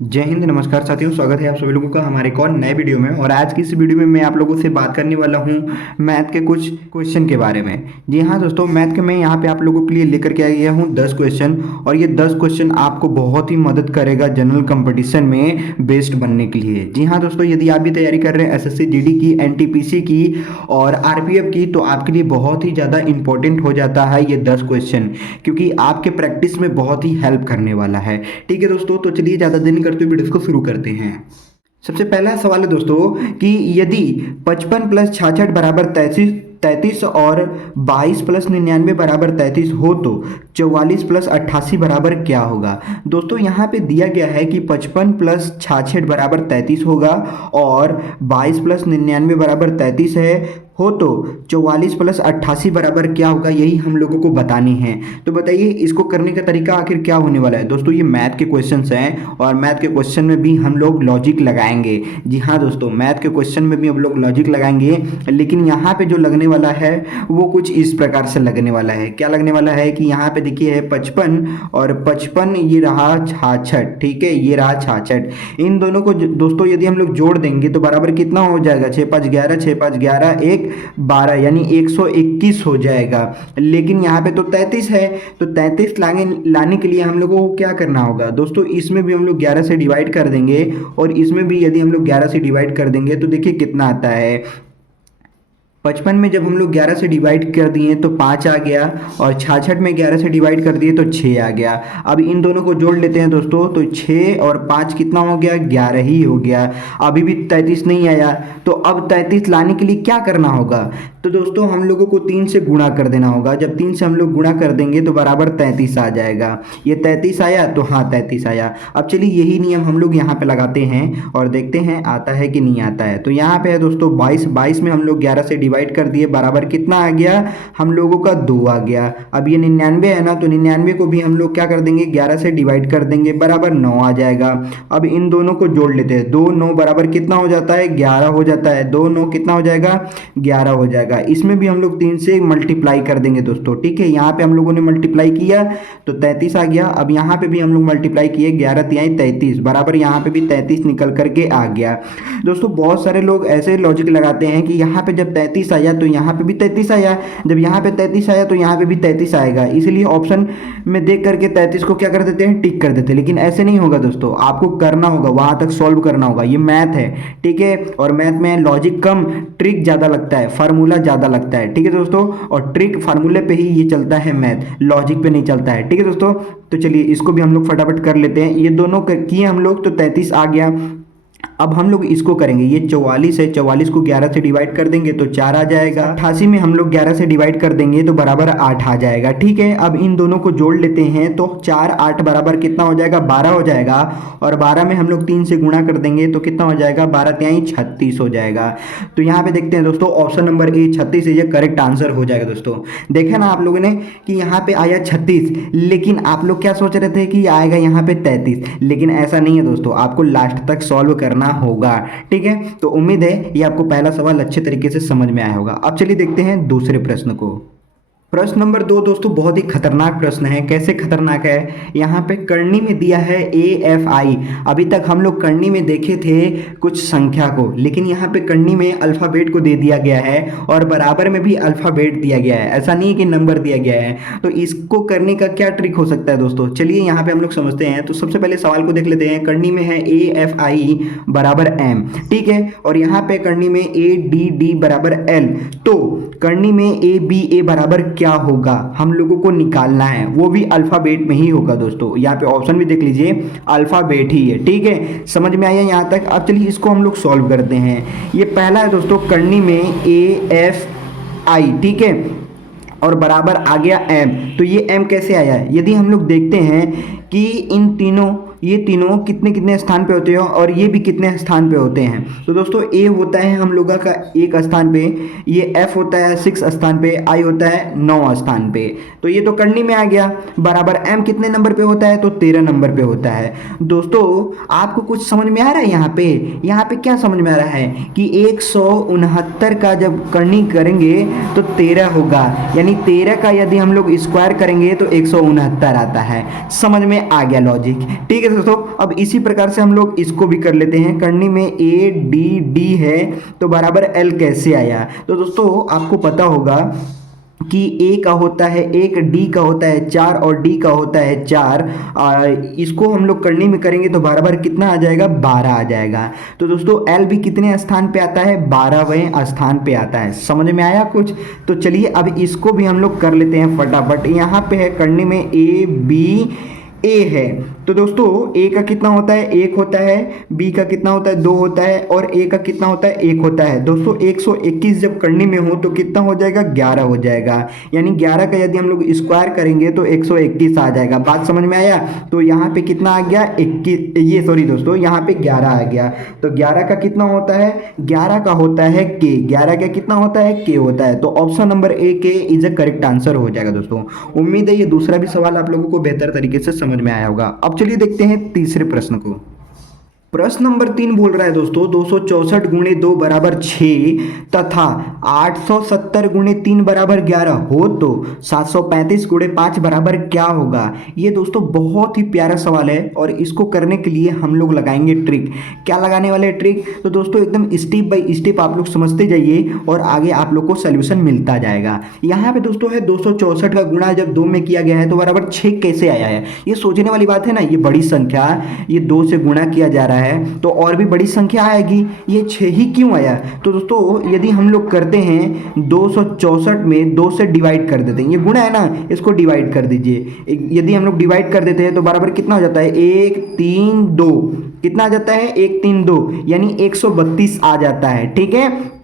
जय हिंद, नमस्कार साथियों। स्वागत है आप सभी लोगों का हमारे एक और नए वीडियो में। और आज की इस वीडियो में मैं आप लोगों से बात करने वाला हूं मैथ के कुछ क्वेश्चन के बारे में। जी हाँ दोस्तों, मैथ के मैं यहाँ पे आप लोगों के लिए लेकर के आ गया हूँ 10 क्वेश्चन। और ये 10 क्वेश्चन आपको बहुत ही मदद करेगा जनरल कंपटीशन में बेस्ट बनने के लिए। जी हाँ दोस्तों, यदि आप भी तैयारी कर रहे हैं एसएससी जीडी की, एनटीपीसी की और आरपीएफ की, तो आपके लिए बहुत ही ज़्यादा इंपॉर्टेंट हो जाता है ये 10 क्वेश्चन, क्योंकि आपके प्रैक्टिस में बहुत ही हेल्प करने वाला है। ठीक है दोस्तों, तो चलिए ज़्यादा देर नहीं करते हुए वीडियो को शुरू करते हैं। सबसे पहला सवाल है दोस्तों कि यदि 55 प्लस 66 बराबर 33 और 22 प्लस 99 बराबर 33 हो तो 44 प्लस 88 बराबर क्या होगा। दोस्तों यहाँ पे दिया गया है कि 55 प्लस 66 बराबर 33 होगा और 22 प्लस 99 बराबर 33 है, हो तो 44 प्लस 88 बराबर क्या होगा, यही हम लोगों को बतानी है। तो बताइए इसको करने का तरीका आखिर क्या होने वाला है। दोस्तों ये मैथ के क्वेश्चंस हैं और मैथ के क्वेश्चन में भी हम लोग लॉजिक लगाएंगे। जी हाँ दोस्तों, मैथ के क्वेश्चन में भी हम लोग लॉजिक लगाएंगे, लेकिन यहाँ पे जो लगने वाला है वो कुछ इस प्रकार से लगने वाला है। क्या लगने वाला है कि यहाँ पे देखिए है 55 और 55 ये रहा 66। ठीक है, ये रहा 66। इन दोनों को दोस्तों यदि हम लोग जोड़ देंगे तो बराबर कितना हो जाएगा, 6 5 11, 6 5 11 1 12, यानी 121 हो जाएगा। लेकिन यहाँ पे तो 33 है, तो 33 लाने के लिए हम लोगों को क्या करना होगा दोस्तों, इसमें भी हम लोग 11 से डिवाइड कर देंगे और इसमें भी यदि हम लोग 11 से डिवाइड कर देंगे तो देखिए कितना आता है। 55 में जब हम लोग 11 से डिवाइड कर दिए तो 5 आ गया और 66 में 11 से डिवाइड कर दिए तो 6 आ गया। अब इन दोनों को जोड़ लेते हैं दोस्तों, तो 6 और 5 कितना हो गया, 11 ही हो गया। अभी भी 33 नहीं आया, तो अब 33 लाने के लिए क्या करना होगा। तो दोस्तों हम लोगों को 3 से गुणा कर देना होगा। जब 3 से हम लोग गुणा कर देंगे तो बराबर 33 आ जाएगा। ये 33 आया तो हाँ 33 आया। अब चलिए यही नियम हम लोग यहाँ पे लगाते हैं और देखते हैं आता है कि नहीं आता है। तो यहाँ पे है दोस्तों 22 में हम लोग 11 से डिवाइड कर दिए, बराबर कितना आ गया हम लोगों का 2 आ गया। अब ये 99 है ना, तो 99 को भी हम लोग क्या कर देंगे, 11 से डिवाइड कर देंगे, बराबर 9 आ जाएगा। अब इन दोनों को जोड़ लेते हैं, 2 9 बराबर कितना हो जाता है, 11 हो जाता है। 2 9 कितना हो जाएगा, 11 हो जाएगा। इसमें भी हम लोग 3 से मल्टीप्लाई कर देंगे दोस्तों। ठीक है, यहाँ पे हम लोगों ने मल्टीप्लाई किया तो 33 आ गया। अब यहाँ पे भी हम लोग मल्टीप्लाई किए, 11 तिहाई 33, बराबर यहाँ पे भी 33 निकल करके आ गया। दोस्तों बहुत सारे लोग ऐसे लॉजिक लगाते हैं कि यहाँ पे जब 33 आया तो यहाँ पे भी 33 आया, जब यहाँ पे 33 आया तो यहाँ पे भी 33 आएगा, इसलिए ऑप्शन में देख करके 33 को क्या कर देते हैं, टिक कर देते हैं। लेकिन ऐसे नहीं होगा दोस्तों, आपको करना होगा, वहां तक सॉल्व करना होगा। ये मैथ है, ठीक है, और मैथ में लॉजिक कम ट्रिक ज़्यादा लगता है, फार्मूला ज़्यादा लगता है। ठीक है दोस्तों, और ट्रिक फार्मूले पे ही ये चलता है, मैथ लॉजिक पे नहीं चलता है। ठीक है दोस्तों, तो चलिए इसको भी हम लोग फटाफट कर लेते हैं। ये दोनों किए हम लोग तो 33 आ गया। अब हम लोग इसको करेंगे, ये 44 है, 44 को 11 से डिवाइड कर देंगे तो 4 आ जाएगा। 88 में हम लोग 11 से डिवाइड कर देंगे तो बराबर 8 आ जाएगा। ठीक है, अब इन दोनों को जोड़ लेते हैं तो 4 8 बराबर कितना हो जाएगा, 12 हो जाएगा। और 12 में हम लोग 3 से गुणा कर देंगे तो कितना हो जाएगा, 12 तिहाई 36 हो जाएगा। तो यहाँ पे देखते हैं दोस्तों, ऑप्शन नंबर ए 36 ये करेक्ट आंसर हो जाएगा। दोस्तों देखा ना आप लोगों ने कि यहाँ पे आया 36, लेकिन आप लोग क्या सोच रहे थे कि आएगा यहाँ पे 33, लेकिन ऐसा नहीं है दोस्तों, आपको लास्ट तक सॉल्व करना होगा। ठीक है, तो उम्मीद है ये आपको पहला सवाल अच्छे तरीके से समझ में आया होगा। अब चलिए देखते हैं दूसरे प्रश्न को। प्रश्न नंबर 2 दोस्तों बहुत ही खतरनाक प्रश्न है। कैसे खतरनाक है, यहाँ पे करनी में दिया है AFI। अभी तक हम लोग करनी में देखे थे कुछ संख्या को, लेकिन यहाँ पे करनी में अल्फ़ाबेट को दे दिया गया है और बराबर में भी अल्फ़ाबेट दिया गया है। ऐसा नहीं है कि नंबर दिया गया है। तो इसको करने का क्या ट्रिक हो सकता है दोस्तों, चलिए यहाँ पे हम लोग समझते हैं। तो सबसे पहले सवाल को देख लेते हैं। करनी में है AFI बराबर M, ठीक है, और यहाँ पे करनी में ADD बराबर L। तो करनी में ABA बराबर क्या होगा हम लोगों को निकालना है, वो भी अल्फाबेट में ही होगा दोस्तों। यहाँ पे ऑप्शन भी देख लीजिए, अल्फाबेट ही है। ठीक है, समझ में आया यहाँ तक। अब चलिए इसको हम लोग सॉल्व करते हैं। ये पहला है दोस्तों, करनी में AFI, ठीक है, और बराबर आ गया M। तो ये M कैसे आया, यदि हम लोग देखते हैं कि इन तीनों, ये तीनों कितने कितने स्थान पे होते हैं और ये भी कितने स्थान पे होते हैं। तो दोस्तों A होता है हम लोगों का 1 स्थान पे, ये F होता है 6 स्थान पे, I होता है 9 स्थान पे। तो ये तो करनी में आ गया। बराबर M कितने नंबर पे होता है, तो 13 नंबर पे होता है। दोस्तों आपको कुछ समझ में आ रहा है यहाँ पे, यहाँ पे क्या समझ में आ रहा है कि 169 का जब करनी करेंगे तो 13 होगा, यानी 13 का यदि हम लोग स्क्वायर करेंगे तो 169 आता है। समझ में आ गया लॉजिक, ठीक है है दोस्तों, अब इसी प्रकार से हम लोग इसको भी कर लेते हैं। करनी में ए डी डी है तो बराबर एल कैसे आया। तो दोस्तों आपको पता होगा कि ए का होता है एक, डी का होता है 4 और डी का होता है 4। इसको हम लोग करनी में करेंगे तो बराबर कितना आ जाएगा, 12 आ जाएगा। तो दोस्तों एल भी कितने स्थान पे आता है, 12वें स्थान पे आता है। समझ में आया कुछ। तो चलिए अब इसको भी हम लोग कर लेते हैं फटाफट। यहाँ पे है करनी में ए बी ए है। तो दोस्तों ए का कितना होता है, 1 होता है, बी का कितना होता है, 2 होता है, और ए का कितना होता है, 1 होता है। दोस्तों 121 जब करनी में हो तो कितना हो जाएगा, 11 हो जाएगा। यानी 11 का यदि हम लोग स्क्वायर करेंगे तो 121 आ जाएगा। बात समझ में आया। तो यहाँ पे कितना आ गया, 21, ये सॉरी दोस्तों यहाँ पे 11 आ गया। तो 11 का कितना होता है, 11 का होता है के। 11 का कितना होता है, के होता है। तो ऑप्शन नंबर ए के इज अ करेक्ट आंसर हो जाएगा दोस्तों। उम्मीद है ये दूसरा भी सवाल आप लोगों को बेहतर तरीके से समझ में आया होगा। अब चलिए देखते हैं तीसरे प्रश्न को। प्रश्न नंबर 3 बोल रहा है दोस्तों 264 गुणे 2 बराबर 6 तथा 870 गुणे 3 बराबर 11 हो तो 735 गुणे 5 बराबर क्या होगा। ये दोस्तों बहुत ही प्यारा सवाल है और इसको करने के लिए हम लोग लगाएंगे ट्रिक। क्या लगाने वाले ट्रिक, तो दोस्तों एकदम स्टेप बाय स्टेप आप लोग समझते जाइए और आगे आप लोग को सोल्यूशन मिलता जाएगा। यहाँ पे दोस्तों है 264 का गुणा जब 2 में किया गया है तो बराबर 6 कैसे आया है। ये सोचने वाली बात है ना। ये बड़ी संख्या, ये 2 से गुणा किया जा रहा है तो और भी बड़ी संख्या आएगी, ये 6 ही क्यों आया। तो दोस्तों यदि हम लोग करते हैं 264 में 2 से डिवाइड कर देते हैं, ये गुणा है ना, इसको डिवाइड कर दीजिए। यदि हम लोग डिवाइड कर देते हैं तो बराबर कितना हो जाता है, 1 3 2, कितना आ जाता है, 1 3 2, यानी 132 आ जाता है। ठीक है।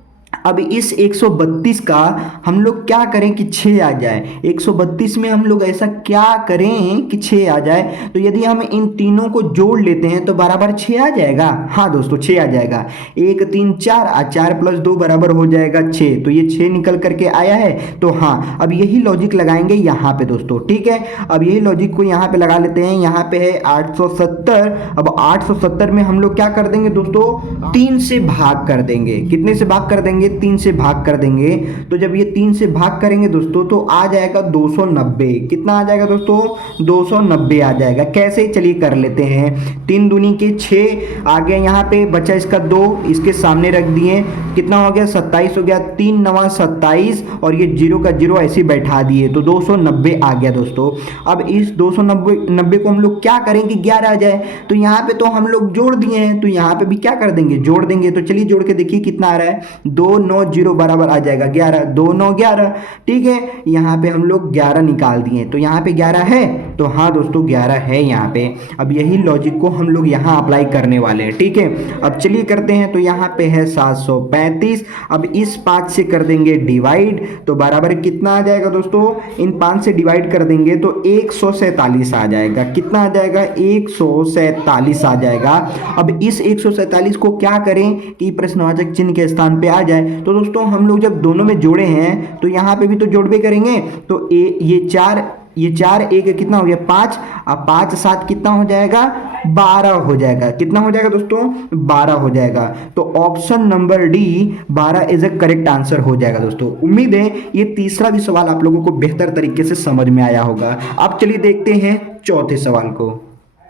अब इस 132 का हम लोग क्या करें कि 6 आ जाए। 132 में हम लोग ऐसा क्या करें कि 6 आ जाए। तो यदि हम इन तीनों को जोड़ लेते हैं तो बराबर 6 आ जाएगा। हाँ दोस्तों 6 आ जाएगा। 1 3 4 4 प्लस 2 बराबर हो जाएगा 6। तो ये 6 निकल करके आया है। तो हाँ अब यही लॉजिक लगाएंगे यहाँ पे दोस्तों। ठीक है। अब यही लॉजिक को यहाँ पे लगा लेते हैं। यहाँ पे है 870। अब 870 में हम लोग क्या कर देंगे दोस्तों, 3 से भाग कर देंगे। कितने से भाग कर देंगे, 3 से भाग कर देंगे। तो जब ये 3 से भाग करेंगे दोस्तों तो आ जाएगा 290। कितना आ जाएगा दोस्तों, 290 आ जाएगा। कैसे, चलिए कर लेते हैं। 3 दूनी के 6 आ गया, यहाँ पे बचा इसका 2, इसके सामने रख दिए। कितना हो गया, 27 हो गया। 3 9 27 और ये 0 का 0 ऐसे बैठा दिए तो 290 आ गया दोस्तों। अब इस 290 को हम लोग क्या करेंगे, 11 आ जाए। तो यहाँ पे तो हम लोग जोड़ दिए हैं तो यहाँ पे भी क्या कर देंगे, जोड़ देंगे। तो चलिए जोड़ के देखिए कितना आ रहा है, 290 बराबर आ जाएगा 11, 2 9 11। ठीक है। यहाँ पे हम लोग 11 निकाल दिए तो यहाँ पे 11 है। तो हाँ दोस्तों 11 है यहाँ पे। अब यही लॉजिक को हम लोग यहाँ अप्लाई करने वाले हैं। ठीक है। अब चलिए करते हैं। तो यहाँ पे है 735। अब इस 5 से कर देंगे डिवाइड तो बराबर कितना आ जाएगा दोस्तों, इन 5 से डिवाइड कर देंगे तो 147 आ जाएगा। कितना आ जाएगा, 147 आ जाएगा। अब इस 147 को क्या करें कि प्रश्नवाचक चिन्ह के स्थान पे आ जाए। तो दोस्तों हम लोग जब दोनों में जोड़े हैं तो यहाँ पे भी तो जोड़बे करेंगे। तो ये 4 1 कितना हो गया, 5। अब 5 7 कितना हो जाएगा, 12 हो जाएगा। कितना हो जाएगा दोस्तों, 12 हो जाएगा। तो option number D 12 is a correct answer हो जाएगा दोस्तों। उम्मीद है ये तीसरा भी सवाल आप लोगों को बेहतर तरीके से समझ में आया होगा। अब चलिए देखते हैं चौथे सवाल को।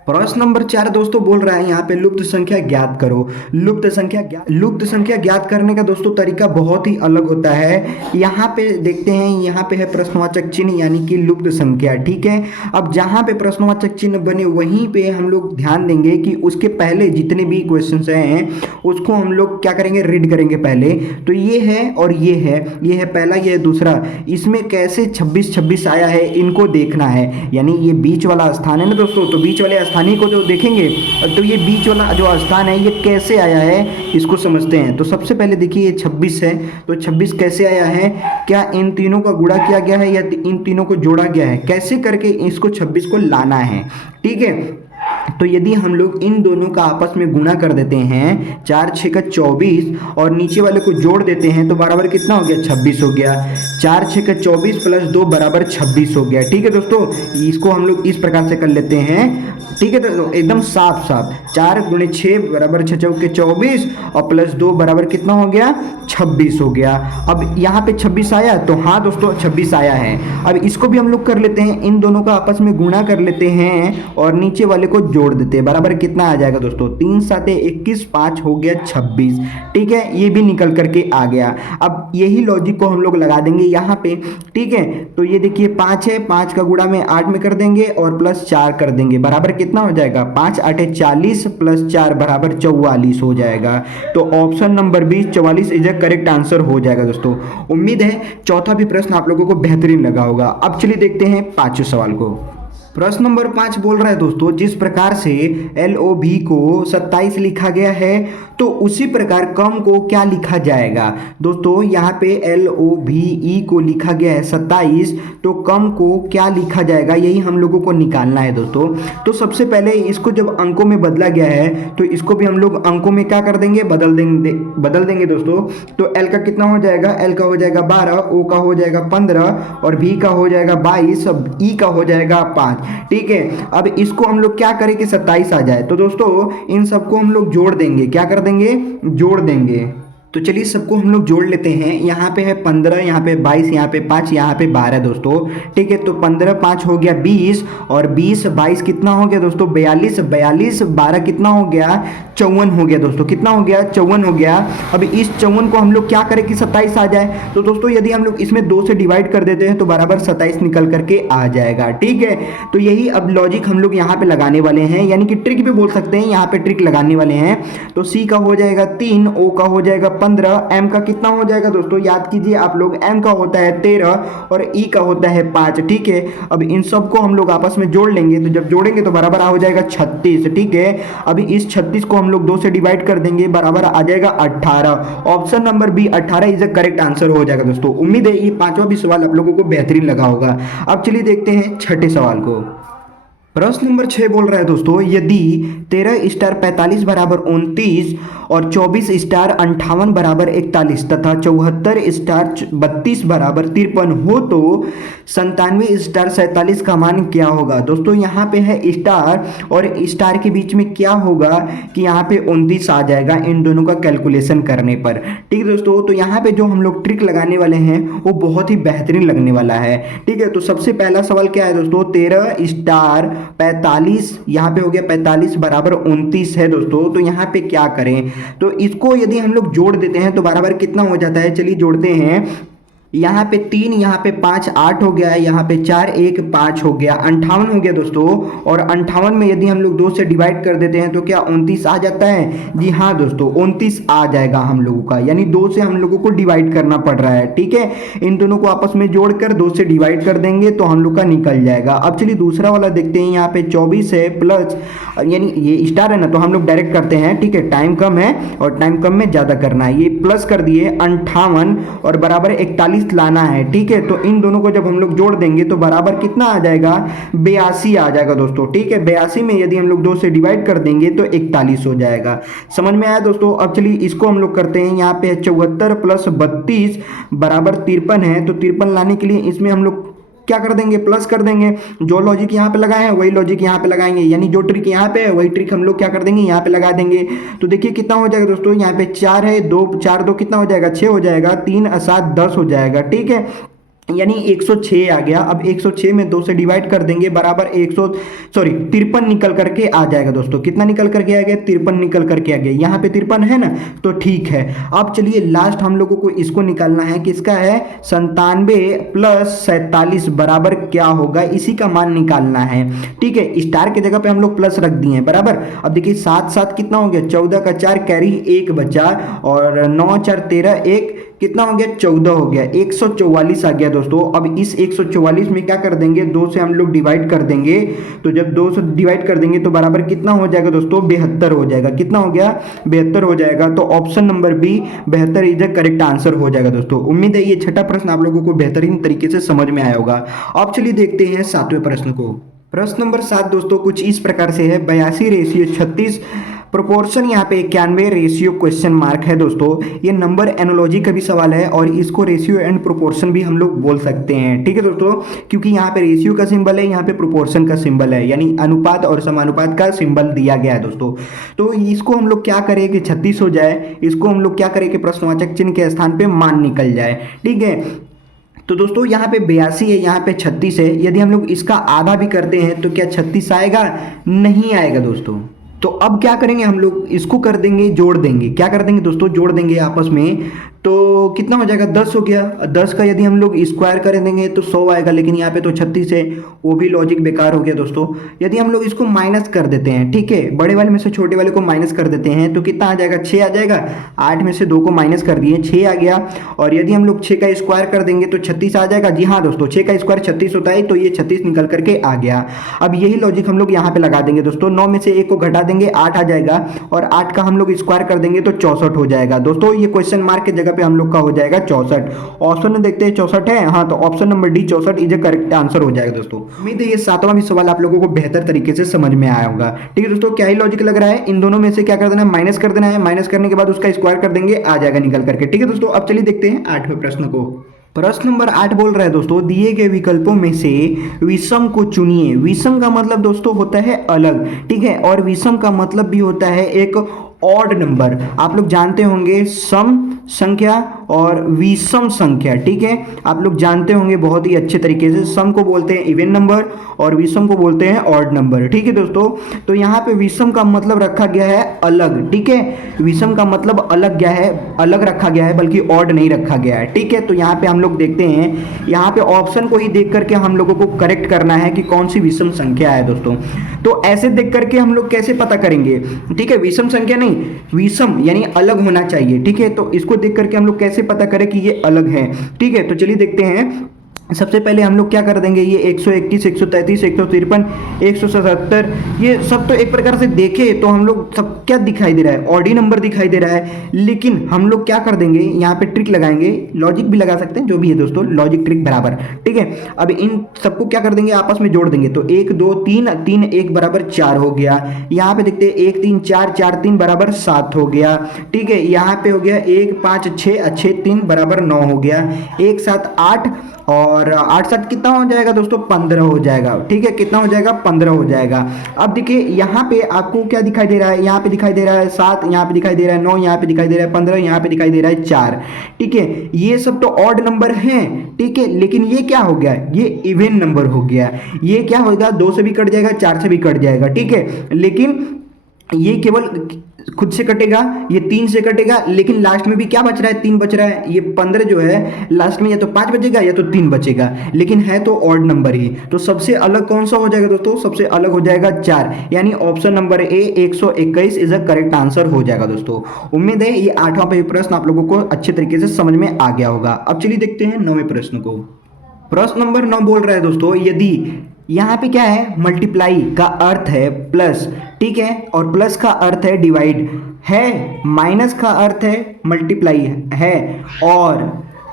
प्रश्न नंबर 4 दोस्तों बोल रहा है यहाँ पे लुप्त संख्या ज्ञात करो। लुप्त संख्या ज्ञात करने का दोस्तों तरीका बहुत ही अलग होता है। यहाँ पे देखते हैं, यहाँ पे है प्रश्नवाचक चिन्ह यानी कि लुप्त संख्या। ठीक है। अब जहाँ पे प्रश्नवाचक चिन्ह बने वहीं पे हम लोग ध्यान देंगे कि उसके पहले जितने भी क्वेश्चंस हैं उसको हम लोग क्या करेंगे, रीड करेंगे पहले। तो ये है और ये है पहला, ये है दूसरा। इसमें कैसे 26 आया है इनको देखना है। यानी ये बीच वाला स्थान है ना दोस्तों, तो बीच वाले स्थानीय को जो देखेंगे तो ये बीच वाला जो स्थान है ये कैसे आया है इसको समझते हैं। तो सबसे पहले देखिए ये 26 है। तो 26 कैसे आया है, क्या इन तीनों का गुणा किया गया है या इन तीनों को जोड़ा गया है, कैसे करके इसको 26 को लाना है। ठीक है। तो यदि हम लोग इन दोनों का आपस में गुणा कर देते हैं, 4 6 का 24 और नीचे वाले को जोड़ देते हैं तो बराबर कितना हो गया, 26 हो गया। 4 6 का 24 प्लस 2 बराबर 26 हो गया। ठीक है दोस्तों, इसको हम लोग इस प्रकार से कर लेते हैं। ठीक है तो एकदम साफ 4 × 6 बराबर 6 चौके 24 और प्लस 2 बराबर कितना हो गया, 26 हो गया। अब यहाँ पे 26 आया। तो हाँ दोस्तों 26 आया है। अब इसको भी हम लोग कर लेते हैं, इन दोनों का आपस में गुणा कर लेते हैं और नीचे वाले को जोड़ देते हैं, बराबर कितना आ जाएगा दोस्तों, 3 साते 21, 5 हो गया 26। ठीक है, ये भी निकल करके आ गया। अब यही लॉजिक को हम लोग लगा देंगे यहाँ पे। ठीक है, तो ये देखिए 5 है, 5 का गुणा में 8 में कर देंगे और प्लस 4 कर देंगे, बराबर कितना हो जाएगा, 5 8 40 प्लस 4 बराबर 44 हो जाएगा। तो option number 20 44 is A correct answer हो जाएगा दोस्तों। उम्मीद है चौथा भी प्रश्न आप लोगों को बेहतरीन लगा होगा। अब चलिए देखते हैं पांचवें सवाल को। प्रश्न नंबर 5 बोल रहा है दोस्तों, जिस प्रकार से LOB को 27 लिखा गया है तो उसी प्रकार कम को क्या लिखा जाएगा। दोस्तों यहाँ पे LOBE को लिखा गया है 27, तो कम को क्या लिखा जाएगा, यही हम लोगों को निकालना है दोस्तों। तो सबसे पहले इसको जब अंकों में बदला गया है तो इसको भी हम लोग अंकों में क्या कर देंगे, बदल देंगे दोस्तों। तो L का कितना हो जाएगा, L का हो जाएगा 12, O का हो जाएगा 15 और B का हो जाएगा 22, अब E का हो जाएगा 5। ठीक है, अब इसको हम लोग क्या करें कि 27 आ जाए। तो दोस्तों इन सबको हम लोग जोड़ देंगे, क्या कर देंगे, जोड़ देंगे। तो चलिए सबको हम लोग जोड़ लेते हैं। यहाँ पे है 15, यहाँ पे 22, यहाँ पे 5, यहाँ पे 12 दोस्तों। ठीक है, तो 15 5 हो गया 20 और 20 22 कितना हो गया दोस्तों, 42, 42 12 कितना हो गया, 54 हो गया दोस्तों। कितना हो गया, 54 हो गया। अब इस 54 को हम लोग क्या करें कि 27 आ जाए। तो दोस्तों यदि हम लोग इसमें 2 से डिवाइड कर देते हैं तो बराबर 27 निकल करके आ जाएगा। ठीक है, तो यही अब लॉजिक हम लोग यहाँ पे लगाने वाले हैं, यानी कि ट्रिक भी बोल सकते हैं, यहाँ पे ट्रिक लगाने वाले हैं। तो C का हो जाएगा 3, O का हो जाएगा 15, M का कितना हो जाएगा दोस्तों, याद कीजिए आप लोग, M का होता है 13 और E का होता है 5। ठीक है, अब इन सबको हम लोग आपस में जोड़ लेंगे, तो जब जोड़ेंगे तो बराबर हो जाएगा 36। ठीक है, अभी इस 36 को हम लोग 2 से डिवाइड कर देंगे, बराबर आ जाएगा 18। Option number B 18 is a correct answer हो जाएगा दोस्तों। उम्मीद है ये पांचवा भी सवाल आप लोगों को बेहतरीन लगा होगा। अब चलिए देखते हैं छठे सवाल को। प्रश्न नंबर 6 बोल रहा है दोस्तों, यदि 13 स्टार 45 बराबर 29 और 24 स्टार 58 बराबर 41 तथा 74 स्टार 32 बराबर 53 हो तो 97 स्टार 47 का मान क्या होगा। दोस्तों यहाँ पे है स्टार और स्टार के बीच में क्या होगा कि यहाँ पे 29 आ जाएगा इन दोनों का कैलकुलेशन करने पर। ठीक है दोस्तों, तो यहाँ पे जो हम लोग ट्रिक लगाने वाले हैं वो बहुत ही बेहतरीन लगने वाला है। ठीक है, तो सबसे पहला सवाल क्या है दोस्तों, 13 स्टार 45, यहाँ पे हो गया 45 बराबर 29 है दोस्तों। तो यहाँ पे क्या करें, तो इसको यदि हम लोग जोड़ देते हैं तो बराबर कितना हो जाता है, चलिए जोड़ते हैं। यहाँ पे 3, यहाँ पे 5 8 हो गया, यहाँ पे 4 1 5 हो गया, 58 हो गया दोस्तों। और 58 में यदि हम लोग 2 से डिवाइड कर देते हैं तो क्या 29 आ जाता है। जी हाँ दोस्तों, 29 आ जाएगा हम लोगों का, यानी 2 से हम लोगों को डिवाइड करना पड़ रहा है। ठीक है, इन दोनों को आपस में जोड़कर 2 से डिवाइड कर देंगे तो हम लोग का निकल जाएगा। अब चलिए दूसरा वाला देखते हैं। यहाँ पे 24 है प्लस, यानी ये स्टार है ना, तो हम लोग डायरेक्ट करते हैं। ठीक है, टाइम कम है और टाइम कम में ज़्यादा करना है। ये प्लस कर दिए 58 और बराबर 41 लाना है। ठीक है, तो इन दोनों को जब हम लोग जोड़ देंगे तो बराबर कितना आ जाएगा, 82 आ जाएगा दोस्तों। ठीक है, 82 में यदि हम लोग 2 से डिवाइड कर देंगे तो 41 हो जाएगा। समझ में आया दोस्तों। अब चलिए इसको हम लोग करते हैं। यहाँ पे 74 प्लस 32 बराबर 53 है, तो 53 लाने के लिए इसमें हम लोग क्या कर देंगे, प्लस कर देंगे। जो लॉजिक यहाँ पे लगाए हैं वही लॉजिक यहाँ पे लगाएंगे, यानी जो ट्रिक यहाँ पे है वही ट्रिक हम लोग क्या कर देंगे, यहाँ पे लगा देंगे। तो देखिए कितना हो जाएगा दोस्तों, यहाँ पे 4 है, 2 4 2 कितना हो जाएगा, 6 हो जाएगा, 3 7 10 हो जाएगा। ठीक है, यानी 106 आ गया। अब 106 में 2 से डिवाइड कर देंगे, बराबर 53 निकल करके आ जाएगा दोस्तों। कितना निकल करके आ गया, 53 निकल करके आ गया। यहाँ पे 53 है ना, तो ठीक है। अब चलिए लास्ट हम लोगों को इसको निकालना है, किसका है, 97 प्लस 47 बराबर क्या होगा, इसी का मान निकालना है। ठीक है, स्टार के जगह पे हम लोग प्लस रख दिए हैं, बराबर। अब देखिए 7 7 कितना हो गया, 14 का 4 कैरी 1 बचा और 9 4 13 1 कितना हो गया, 14 हो गया, 144 आ गया दोस्तों। अब इस 144 में क्या कर देंगे, 2 से हम लोग डिवाइड कर देंगे। तो जब 2 से डिवाइड कर देंगे तो बराबर कितना हो जाएगा दोस्तों, 72 हो जाएगा। कितना हो गया, 72 हो जाएगा। तो option number B 72 is the correct answer हो जाएगा दोस्तों। उम्मीद है ये छठा प्रश्न आप लोगों को बेहतरीन तरीके से समझ में आया होगा। अब चलिए देखते हैं सातवें प्रश्न को। प्रश्न नंबर 7 दोस्तों कुछ इस प्रकार से है, 82/36 प्रोपोर्शन यहाँ पे 91 रेशियो क्वेश्चन मार्क है दोस्तों। ये नंबर एनोलॉजी का भी सवाल है और इसको रेशियो एंड प्रोपोर्शन भी हम लोग बोल सकते हैं। ठीक है दोस्तों, क्योंकि यहाँ पे रेशियो का सिंबल है, यहाँ पे प्रोपोर्शन का सिंबल है, यानी अनुपात और समानुपात का सिंबल दिया गया है दोस्तों। तो इसको हम लोग क्या करें कि 36 हो जाए, इसको हम लोग क्या करें कि प्रश्नवाचक चिन्ह के स्थान पे मान निकल जाए। ठीक है, तो दोस्तों यहाँ पे 82 है, यहाँ पे 36 है। यदि हम लोग इसका आधा भी करते हैं तो क्या 36 आएगा? नहीं आएगा दोस्तों। तो अब क्या करेंगे हम लोग, इसको कर देंगे, जोड़ देंगे। क्या कर देंगे दोस्तों? जोड़ देंगे आपस में। तो कितना हो जाएगा? 10 हो गया। 10 का यदि हम लोग स्क्वायर कर देंगे तो 100 आएगा, लेकिन यहाँ पे तो 36 है, वो भी लॉजिक बेकार हो गया दोस्तों। यदि हम लोग इसको माइनस कर देते हैं, ठीक है, बड़े वाले में से छोटे वाले को माइनस कर देते हैं तो कितना आ जाएगा? 6 आ जाएगा। 8 में से 2 को माइनस कर दिए, 6 आ गया। और यदि हम लोग 6 का स्क्वायर कर देंगे तो 36 आ जाएगा। जी हाँ दोस्तों, 6 का स्क्वायर 36 होता है, तो ये 36 निकल करके आ गया। अब यही लॉजिक हम लोग यहाँ पे लगा देंगे दोस्तों। 9 में से 1 को घटा देंगे, 8 आ जाएगा, और 8 का हम लोग स्क्वायर कर देंगे तो 64 हो जाएगा दोस्तों। ये क्वेश्चन मार्क की जगह पे हम लोग का हो जाएगा 64। ऑप्शन में देखते हैं 64 है, हाँ, तो option number D 64 is A correct answer हो जाएगा दोस्तों। उम्मीद है ये 7वां भी सवाल आप लोगों को बेहतर तरीके से समझ में आया होगा। ठीक है दोस्तों, क्या ही लॉजिक लग रहा है? इन दोनों में से क्या कर देना है? माइनस कर देना है। माइनस करने के बाद उसका स्क्वायर कर देंगे, आ जाएगा निकल करके। ठीक है दोस्तों, अब चलिए देखते हैं 8वें प्रश्न को। प्रश्न नंबर 8 बोल रहा है दोस्तों, दिए गए विकल्पों में से विषम को चुनिए। विषम का मतलब दोस्तों होता है अलग, ठीक है, और विषम का मतलब भी होता है एक ऑड नंबर। आप लोग जानते होंगे सम संख्या और विषम संख्या, ठीक है, आप लोग जानते होंगे बहुत ही अच्छे तरीके से। सम को बोलते हैं इवन नंबर और विषम को बोलते हैं ऑड नंबर। ठीक है दोस्तों, तो यहाँ पे विषम का मतलब रखा गया है अलग, ठीक है, विषम का मतलब अलग गया है, अलग रखा गया है, बल्कि ऑड नहीं रखा गया है। ठीक है, तो यहाँ पे हम लोग देखते हैं, यहाँ पे ऑप्शन को ही देख करके हम लोगों को करेक्ट करना है कि कौन सी विषम संख्या है दोस्तों। तो ऐसे देख करके हम लोग कैसे पता करेंगे? ठीक है, विषम संख्या नहीं, विषम यानी अलग होना चाहिए। ठीक है, तो इसको देख करके हम लोग कैसे पता करें कि ये अलग है? ठीक है, तो चलिए देखते हैं। सबसे पहले हम लोग क्या कर देंगे, ये 121, 133, 153, 177, ये सब तो एक प्रकार से देखे तो हम लोग सब क्या दिखाई दे रहा है? ऑड नंबर दिखाई दे रहा है। लेकिन हम लोग क्या कर देंगे, यहाँ पे ट्रिक लगाएंगे, लॉजिक भी लगा सकते हैं, जो भी है दोस्तों, लॉजिक ट्रिक बराबर। ठीक है, अब इन सबको क्या कर देंगे, आपस में जोड़ देंगे। तो 1 2 3 3 1 बराबर 4 हो गया। यहाँ पे देखते हैं 1 3 4 4 3 बराबर 7 हो गया। ठीक है, यहाँ पे हो गया 1 5 6 6 3 बराबर 9 हो गया। 1 7 8 और 8 7 कितना हो जाएगा दोस्तों? 15 हो जाएगा। ठीक है, कितना हो जाएगा? 15 हो जाएगा। अब देखिए यहाँ पे आपको क्या दिखाई दे रहा है, यहाँ पे दिखाई दे रहा है 7, यहाँ पे दिखाई दे रहा है 9, यहाँ पे दिखाई दे रहा है 15, यहाँ पे दिखाई दे रहा है 4। ठीक है, ये सब तो ऑड नंबर हैं, ठीक है, लेकिन ये क्या हो गया? ये इवन नंबर हो गया। ये क्या होगा? 2 से भी कट जाएगा, 4 से भी कट जाएगा। ठीक है, लेकिन ये केवल खुद से कटेगा, ये 3 से कटेगा, लेकिन लास्ट में भी क्या बच रहा है? 3 बच रहा है। ये 15 जो है लास्ट में या तो 5 बचेगा या तो 3 बचेगा, लेकिन है तो ऑड नंबर ही। तो सबसे अलग कौन सा हो जाएगा दोस्तों? सबसे अलग हो जाएगा 4, यानी option number A 121 is a correct answer हो जाएगा दोस्तों। उम्मीद है ये 8वां प्रश्न आप लोगों को अच्छे तरीके से समझ में आ गया होगा। अब चलिए देखते हैं 9वें प्रश्न को। प्रश्न नंबर 9 बोल रहा है दोस्तों, यदि यहाँ पे क्या है, मल्टीप्लाई का अर्थ है प्लस, ठीक है, और प्लस का अर्थ है डिवाइड है, माइनस का अर्थ है मल्टीप्लाई है, और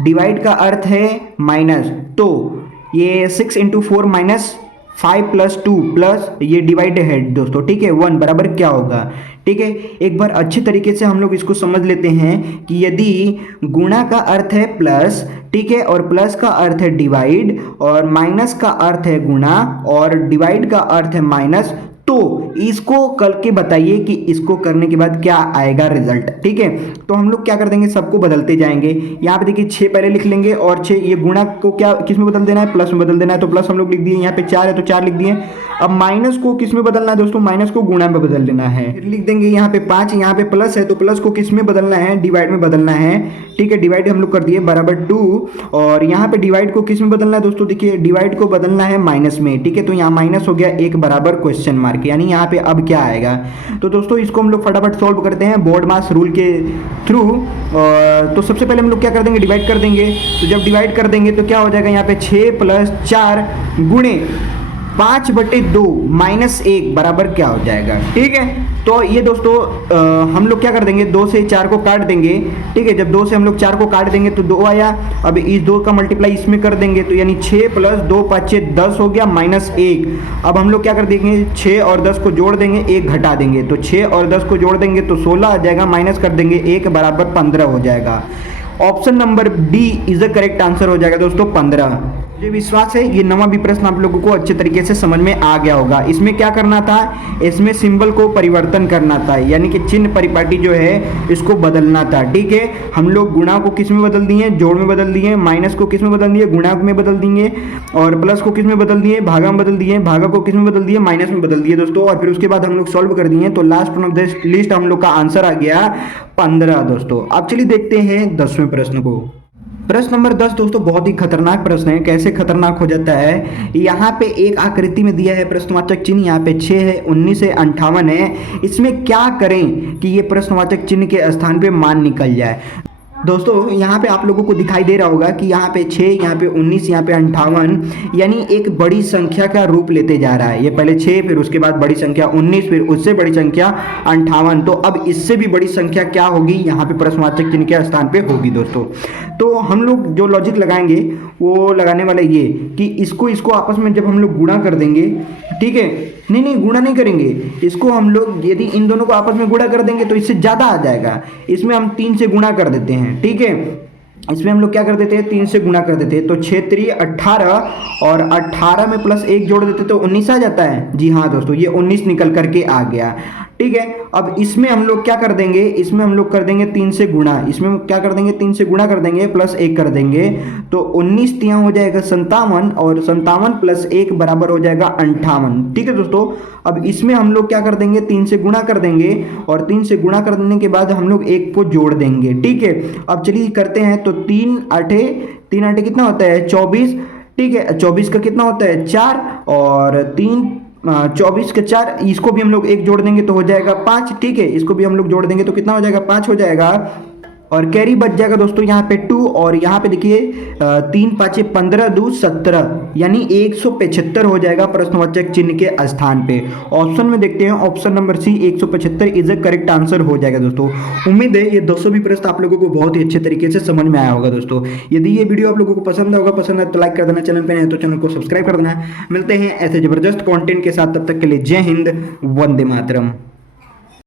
डिवाइड का अर्थ है माइनस, तो ये 6 × 4 माइनस 5 + 2 प्लस ये डिवाइड है दोस्तों। ठीक है, 1 बराबर क्या होगा? ठीक है, एक बार अच्छे तरीके से हम लोग इसको समझ लेते हैं कि यदि गुणा का अर्थ है प्लस, ठीक है, और प्लस का अर्थ है डिवाइड, और माइनस का अर्थ है गुणा, और डिवाइड का अर्थ है माइनस, तो इसको करके बताइए कि इसको करने के बाद क्या आएगा रिजल्ट। ठीक है, तो हम लोग क्या कर देंगे, सबको बदलते जाएंगे। यहाँ पे देखिए 6 पहले लिख लेंगे, और 6 ये गुणा को क्या किस में बदल देना है? प्लस में बदल देना है, तो प्लस हम लोग लिख दिए। यहाँ पे 4 है तो 4 लिख दिए। अब माइनस को किस में बदलना है दोस्तों? माइनस को गुणा में बदल देना है। फिर लिख देंगे यहाँ पे 5, यहाँ पे प्लस है तो प्लस को किस में बदलना है? डिवाइड में बदलना है। ठीक है, डिवाइड हम लोग कर दिए बराबर 2, और यहाँ पे डिवाइड को किस में बदलना है दोस्तों? देखिए डिवाइड को बदलना है माइनस में। ठीक है, तो यहाँ माइनस हो गया 1 बराबर क्वेश्चन मार्क, यानी यहाँ पे अब क्या आएगा? तो दोस्तों इसको हम लोग फटाफट सॉल्व करते हैं बोर्ड मास रूल के थ्रू। तो सबसे पहले हम लोग क्या कर देंगे, डिवाइड कर देंगे। तो जब डिवाइड कर देंगे तो क्या हो जाएगा, यहाँ पे 6 + 4 गुणे 5/2 - 1 बराबर क्या हो जाएगा? ठीक है, तो ये दोस्तों हम लोग क्या कर देंगे, 2 से 4 को काट देंगे। ठीक है, जब 2 से हम लोग 4 को काट देंगे तो 2 आया। अब इस 2 का मल्टीप्लाई इसमें कर देंगे, तो यानी 6 + 2 = 5 10 हो गया -1। अब हम लोग क्या कर देंगे, 6 और 10 को जोड़ देंगे, 1 घटा देंगे, तो 6 और 10 को जोड़ देंगे तो 16 आ जाएगा, माइनस कर देंगे 1 बराबर 15 हो जाएगा। Option number D is the correct answer हो जाएगा दोस्तों 15। मुझे विश्वास है ये नवा भी प्रश्न आप लोगों को अच्छे तरीके से समझ में आ गया होगा। इसमें क्या करना था, इसमें सिंबल को परिवर्तन करना था, यानी कि चिन्ह परिपाटी जो है इसको बदलना था। ठीक है, हम लोग गुणा को किस में बदल दिए, जोड़ में बदल दिए, माइनस को किस में बदल दिए, गुणाक में बदल दिए, और प्लस को किस में बदल दिए, भागा में बदल दिए, भागा को किस में बदल दिए, माइनस में बदल दिए दोस्तों। और फिर उसके बाद हम लोग सॉल्व कर दिए तो last one of the list हम लोग का आंसर आ गया 15 दोस्तों। अब चलिए देखते हैं 10वें प्रश्न को। प्रश्न नंबर 10 दोस्तों बहुत ही खतरनाक प्रश्न है। कैसे खतरनाक हो जाता है, यहाँ पे एक आकृति में दिया है प्रश्नवाचक चिन्ह, यहाँ पे 6 है, 19 है, 58 है। इसमें क्या करें कि ये प्रश्नवाचक चिन्ह के स्थान पे मान निकल जाए। दोस्तों यहाँ पे आप लोगों को दिखाई दे रहा होगा कि यहाँ पे 6, यहाँ पे 19, यहाँ पे 58, यानी एक बड़ी संख्या का रूप लेते जा रहा है। ये पहले 6, फिर उसके बाद बड़ी संख्या 19, फिर उससे बड़ी संख्या 58। तो अब इससे भी बड़ी संख्या क्या होगी, यहाँ पे प्रश्नवाचक चिन्ह के स्थान पे होगी दोस्तों। तो हम लोग जो लॉजिक लगाएंगे वो लगाने वाला ये कि इसको आपस में जब हम लोग गुणा कर देंगे, ठीक है, नहीं गुणा नहीं करेंगे, इसको हम लोग यदि इन दोनों को आपस में गुणा कर देंगे तो इससे ज़्यादा आ जाएगा। इसमें हम 3 से गुणा कर देते हैं, ठीक है, इसमें हम लोग क्या कर देते हैं, 3 से गुणा कर देते हैं तो 6 3 18, और 18 में प्लस 1 जोड़ देते तो 19 आ जाता है। जी हाँ दोस्तों, ये 19 निकल करके आ गया। ठीक है, अब इसमें हम लोग क्या कर देंगे, इसमें हम लोग कर देंगे 3 से गुणा, इसमें क्या कर देंगे, 3 से गुणा कर देंगे प्लस 1 कर देंगे तो 19 तियां हो जाएगा 57, और 57 प्लस 1 बराबर हो जाएगा 58। ठीक है दोस्तों, अब इसमें हम लोग क्या कर देंगे, 3 से गुणा कर देंगे, और 3 से गुणा कर देने के बाद हम लोग 1 को जोड़ देंगे। ठीक है, अब चलिए करते हैं तो 3 8 कितना होता है, 24। ठीक है, 24 का कितना होता है, 4, और 3 24 के 4, इसको भी हम लोग 1 जोड़ देंगे तो हो जाएगा 5। ठीक है, इसको भी हम लोग जोड़ देंगे तो कितना हो जाएगा, 5 हो जाएगा, और कैरी बच जाएगा दोस्तों यहाँ पे 2, और यहाँ पे देखिए 3 5 15 2 17, यानी 175 हो जाएगा प्रश्नवाचक चिन्ह के स्थान पे। ऑप्शन में देखते हैं, option number C 175 is a correct answer हो जाएगा दोस्तों। उम्मीद है ये 200 भी प्रश्न आप लोगों को बहुत ही अच्छे तरीके से समझ में आया होगा दोस्तों। यदि ये वीडियो आप लोगों को पसंद होगा, पसंद है तो लाइक कर देना, चैनल पे नहीं है तो चैनल को सब्सक्राइब कर देना। मिलते हैं ऐसे जबरदस्त कॉन्टेंट के साथ, तब तक के लिए जय हिंद, वंदे मातरम।